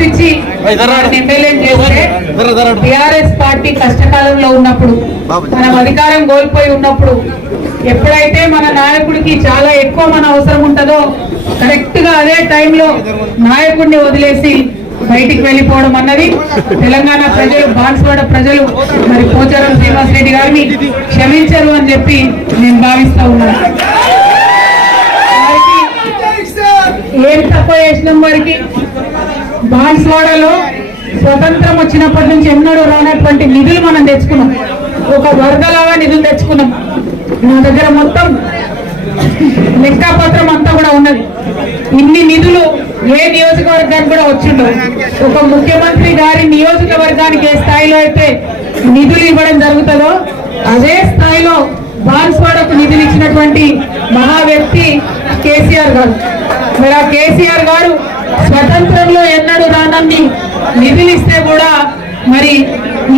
గెలిపించి ఎమ్మెల్యే చేస్తే TRS party కష్టకాలంలో ఉన్నప్పుడు మనం అధికారం కోల్పోయి ఉన్నప్పుడు ఎప్పుడైతే మన నాయకుడికి చాలా ఎక్కువ మన అవసరం ఉంటుందో కరెక్ట్ గా అదే టైంలో నాయకుడిని వదిలేసి బయటికి వెళ్ళిపోవడం అన్నది తెలంగాణ ప్రజలు బాన్సువాడ ప్రజలు మరి పోచారం శ్రీనివాస్ రెడ్డి గారిని క్షమించరు అని చెప్పి నేను భావిస్తా ఉన్నాను. ఏం తక్కువ చేసినాం వారికి? బాన్సువాడలో స్వతంత్రం వచ్చినప్పటి నుంచి ఎన్నడూ రానటువంటి నిధులు మనం తెచ్చుకున్నాం. ఒక వరదలాగా నిధులు తెచ్చుకున్నాం. నా దగ్గర మొత్తం లెక్కపత్రం అంతా కూడా ఉన్నది. ఇన్ని నిధులు ఏ నియోజకవర్గానికి కూడా వచ్చిండవు. ఒక ముఖ్యమంత్రి గారి నియోజకవర్గానికి ఏ స్థాయిలో అయితే నిధులు ఇవ్వడం జరుగుతుందో అదే స్థాయిలో బాన్సువాడకు నిధులు ఇచ్చినటువంటి మహా వ్యక్తి కేసీఆర్ గారు. మరి ఆ కేసీఆర్ గారు స్వతంత్రంలో ఎన్నడూ రానన్ని నిధులు ఇస్తే కూడా మరి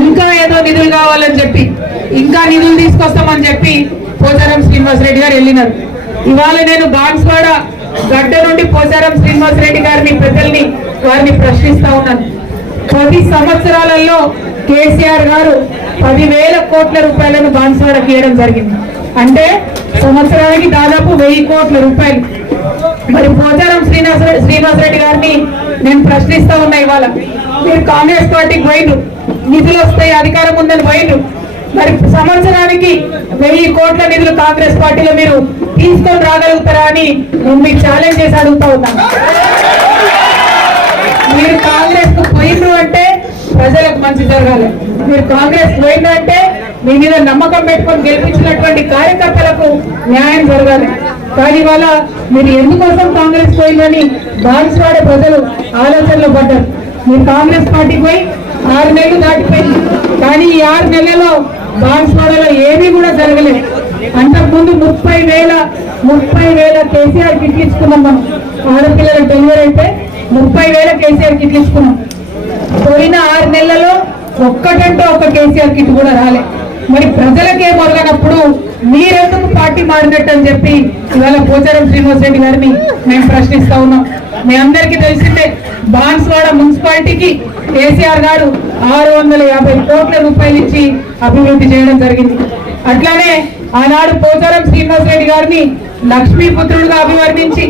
ఇంకా ఏదో నిధులు కావాలని చెప్పి ఇంకా నిధులు తీసుకొస్తామని చెప్పి పోచారం శ్రీనివాస్ రెడ్డి గారు వెళ్ళినారు. ఇవాళ నేను బాన్సువాడ గడ్డ నుండి పోచారం శ్రీనివాస్ రెడ్డి గారిని పెద్దల్ని వారిని ప్రశ్నిస్తా ఉన్నాను. 10 సంవత్సరాలలో కేసీఆర్ గారు 10,000 కోట్ల రూపాయలను బాన్సువాడకి ఇవ్వడం జరిగింది. అంటే సంవత్సరానికి దాదాపు 1000 కోట్ల రూపాయలు. మరి పోచారం శ్రీనివాస్ రెడ్డి గారిని నేను ప్రశ్నిస్తా ఉన్నా. ఇవాళ మీరు కాంగ్రెస్ పార్టీకి పోయిండ్రు, నిధులు వస్తాయి అధికారం ఉందని పోయిండ్రు. మరి సంవత్సరానికి 1000 కోట్ల నిధులు కాంగ్రెస్ పార్టీలో మీరు తీసుకొని రాగలుగుతారా అని నేను మీకు ఛాలెంజ్ చేసి అడుగుతా ఉన్నాను. మీరు కాంగ్రెస్ కు పోయిండ్రు అంటే ప్రజలకు మంచి జరగాలి. మీరు కాంగ్రెస్ పోయిండ్రు అంటే మీ మీద నమ్మకం పెట్టుకొని గెలిపించినటువంటి కార్యకర్తలకు న్యాయం జరగాలి. కానీ ఇవాళ మీరు ఎందుకోసం కాంగ్రెస్ పోయిందని బాన్సువాడ ప్రజలు ఆలోచనలో పడ్డారు. మీరు కాంగ్రెస్ పార్టీకి పోయి 6 నెలలు దాటిపోయింది. కానీ ఈ 6 నెలల్లో బాన్సువాడలో ఏమీ కూడా జరగలేదు. అంతకుముందు 30,000 కేసీఆర్ కిట్లు ఇచ్చుకున్నాం. మనం ఆడపిల్లలకు డెలివరీ అయితే 30,000 కేసీఆర్ కిట్లు ఇచ్చుకున్నాం. పోయిన 6 నెలలలో ఒక్కటంటే ఒక్క కేసీఆర్ కిట్ కూడా రాలే. మరి ప్రజలకే మొదలైనప్పుడు మీరెందుకు పార్టీ మారినట్టు అని చెప్పి ఇవాళ పోచారం శ్రీనివాస్ రెడ్డి గారిని మేము ప్రశ్నిస్తా ఉన్నాం. మీ అందరికీ తెలిసిందే బాన్సువాడ మున్సిపాలిటీకి కేసీఆర్ గారు 650 కోట్ల రూపాయలు ఇచ్చి అభివృద్ధి చేయడం జరిగింది. అట్లానే ఆనాడు పోచారం శ్రీనివాస్ రెడ్డి గారిని లక్ష్మీపుత్రుడుగా అభివర్ణించి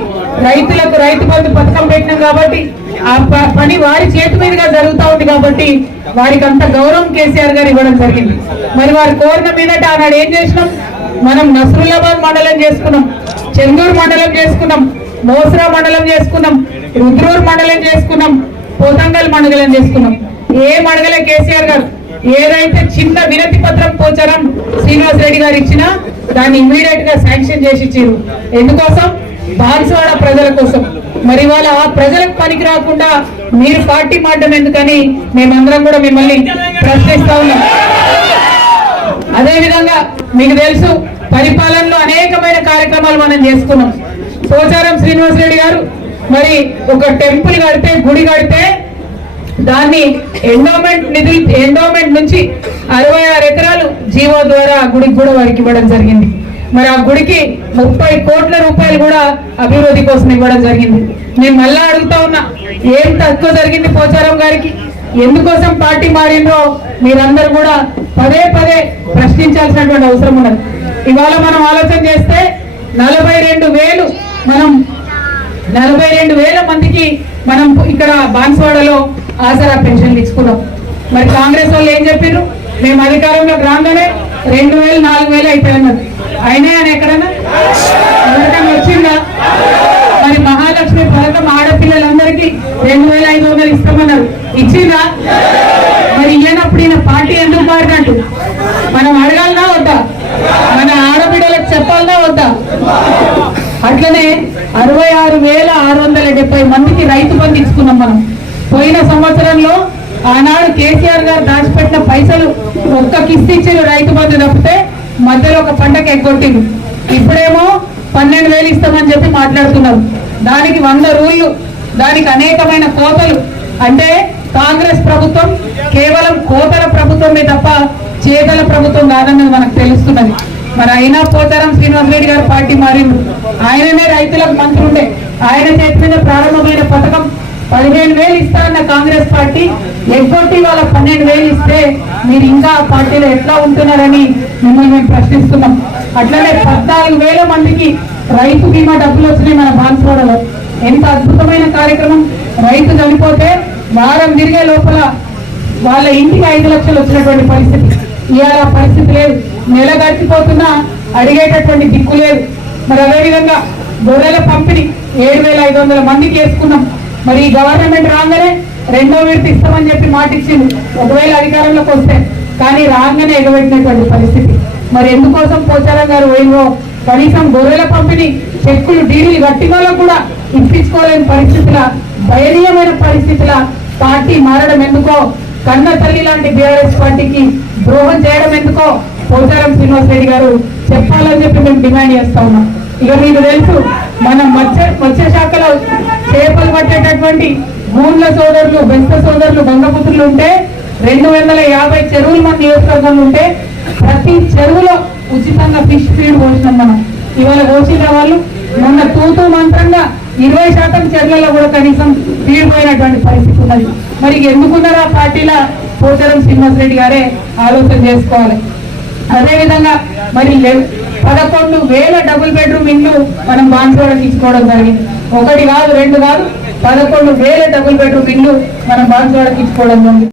రైతులకు రైతు బంధు పథకం పెట్టినాం కాబట్టి ఆ పని వారి చేతి మీదుగా జరుగుతూ ఉంది కాబట్టి వారికి అంత గౌరవం కేసీఆర్ గారు ఇవ్వడం జరిగింది. మరి వారి కోరిన మీదట ఆనాడు ఏం చేసినాం? మనం నస్రుల్లాబాద్ మండలం చేసుకున్నాం, చెందూరు మండలం చేసుకున్నాం, మోసరా మండలం చేసుకున్నాం, రుద్రూరు మండలం చేసుకున్నాం, పోతంగల్ మండలం చేసుకున్నాం. ఏం అడగలే కేసీఆర్ గారు. ఏదైతే చిన్న వినతి పత్రం పోచారం శ్రీనివాస్ రెడ్డి గారు ఇచ్చినా దాన్ని ఇమ్మీడియట్ గా శాంక్షన్ చేసి ఇచ్చారు. ఎందుకోసం? బాన్సువాడ ప్రజల కోసం. మరి వాళ్ళ ఆ ప్రజలకు పనికి రాకుండా మీరు పార్టీ మారడం ఎందుకని మేమందరం కూడా మిమ్మల్ని ప్రశ్నిస్తా ఉన్నాం. అదేవిధంగా మీకు తెలుసు పరిపాలనలో అనేకమైన కార్యక్రమాలు మనం చేసుకున్నాం. పోచారం శ్రీనివాస్ రెడ్డి గారు మరి ఒక టెంపుల్ కడితే, గుడి కడితే దాన్ని ఎండోమెంట్ నుంచి 66 ఎకరాలు జీవో ద్వారా గుడికి కూడా వారికి ఇవ్వడం జరిగింది. మరి ఆ గుడికి 30 కోట్ల రూపాయలు కూడా అభివృద్ధి కోసం ఇవ్వడం జరిగింది. నేను మళ్ళా అడుగుతా ఉన్నా, ఏం తక్కువ జరిగింది పోచారం గారికి? ఎందుకోసం పార్టీ మారిందో మీరందరూ కూడా పదే ప్రశ్నించాల్సినటువంటి అవసరం ఉన్నది. ఇవాళ మనం ఆలోచన చేస్తే 42,000 మందికి మనం ఇక్కడ బాన్సువాడలో ఆసరా పెన్షన్లు ఇచ్చుకున్నాం. మరి కాంగ్రెస్ వాళ్ళు ఏం చెప్పారు? మేము అధికారంలోకి రాగానే 2,000 4,000 అయిపోయినది. అయినా అని ఎక్కడన్నా వచ్చిందా? మరి మహాలక్ష్మి పథకం ఆడపిల్లలందరికీ 2,500 ఇస్తామన్నారు, ఇచ్చిందా? మరి ఇయ్యనప్పుడు ఈయన పార్టీ ఎందుకు మారినట్టు మనం అడగాలనా వద్దా? మన ఆడబిడ్డలకు చెప్పాలనా వద్దా? అట్లనే 66,670 మందికి రైతు బంధు ఇచ్చుకున్నాం మనం. పోయిన సంవత్సరంలో ఆనాడు కేసీఆర్ గారు దాచిపెట్టిన పైసలు ఒక్క కిస్తీ ఇచ్చారు రైతు బంధు తప్పితే, మధ్యలో ఒక పంటకు ఎగ్గొట్టింది. ఇప్పుడేమో 12,000 ఇస్తామని చెప్పి మాట్లాడుతున్నారు. దానికి 100 రూళ్లు, దానికి అనేకమైన కోతలు. అంటే కాంగ్రెస్ ప్రభుత్వం కేవలం కోతల ప్రభుత్వమే తప్ప చేతల ప్రభుత్వం కాదన్నది మనకు తెలుస్తున్నది. మరి అయినా పోచారం శ్రీనివాస్ రెడ్డి గారు పార్టీ మారిండు. ఆయననే రైతులకు మంత్రి ఉండే, ఆయన చేతి మీద ప్రారంభమైన పథకం 15,000 ఇస్తా అన్న కాంగ్రెస్ పార్టీ ఎగ్గొట్టి వాళ్ళ 12,000 ఇస్తే మీరు ఇంకా ఆ పార్టీలో ఎట్లా ఉంటున్నారని మిమ్మల్ని మేము ప్రశ్నిస్తున్నాం. అట్లనే 14,000 మందికి రైతు బీమా డబ్బులు వచ్చినాయి మన బాన్స్వాడలో. ఎంత అద్భుతమైన కార్యక్రమం. రైతు చనిపోతే వారం తిరిగే లోపల వాళ్ళ ఇంటికి 5 లక్షలు వచ్చినటువంటి పరిస్థితి. ఇవాళ పరిస్థితి లేదు. నెల గడిచిపోతున్నా అడిగేటటువంటి దిక్కు లేదు. మరి అదేవిధంగా గొర్రెల పంపిణీ 7,500 మందికి వేసుకున్నాం. మరి ఈ గవర్నమెంట్ రాగానే 2వ విడత ఇస్తామని చెప్పి మాట ఇచ్చింది ఒకవేళ అధికారంలోకి వస్తే. కానీ రాగానే ఎగబెట్టినటువంటి పరిస్థితి. మరి ఎందుకోసం పోచారం గారు పోయిందో కనీసం గొర్రెల పంపిణీ చెక్కులు డీడీలు కట్టిన వాళ్ళకు కూడా ఇప్పించుకోలేని పరిస్థితుల, దయనీయమైన పరిస్థితుల పార్టీ మారడం ఎందుకో, కన్న తల్లి లాంటి బీఆర్ఎస్ పార్టీకి ద్రోహం చేయడం ఎందుకో పోచారం శ్రీనివాసరెడ్డి గారు చెప్పాలని చెప్పి మేము డిమాండ్ చేస్తా ఉన్నాం. ఇక మీకు తెలుసు మన మత్స్య శాఖలో చేపలు పట్టేటటువంటి గూండ్ల సోదరులు, బెస్త సోదరులు, గంగపుత్రులు ఉంటే 250 చెరువులు మన నియోజకవర్గంలో ఉంటే ప్రతి చెరువులో ఉచితంగా ఫిష్ ఫీడ్ పోసినాం మనం. ఇవాళ పోసిన వాళ్ళు మొన్న తూతూ మంత్రంగా 20% చెరువులలో కూడా కనీసం ఫీడ్ పోయినటువంటి పరిస్థితి ఉన్నది. మరి ఎందుకున్నారు ఆ పార్టీలో పోచారం శ్రీనివాసరెడ్డి గారే ఆలోచన చేసుకోవాలి. అదేవిధంగా మరి 11,000 డబుల్ బెడ్రూమ్ ఇల్లు మనం బాన్స్వాడకి ఇచ్చుకోవడం జరిగింది. 1 కాదు 2 కాదు 11,000 డబుల్ బెడ్రూమ్ ఇల్లు మనం బాన్స్వాడకి ఇచ్చుకోవడం జరిగింది.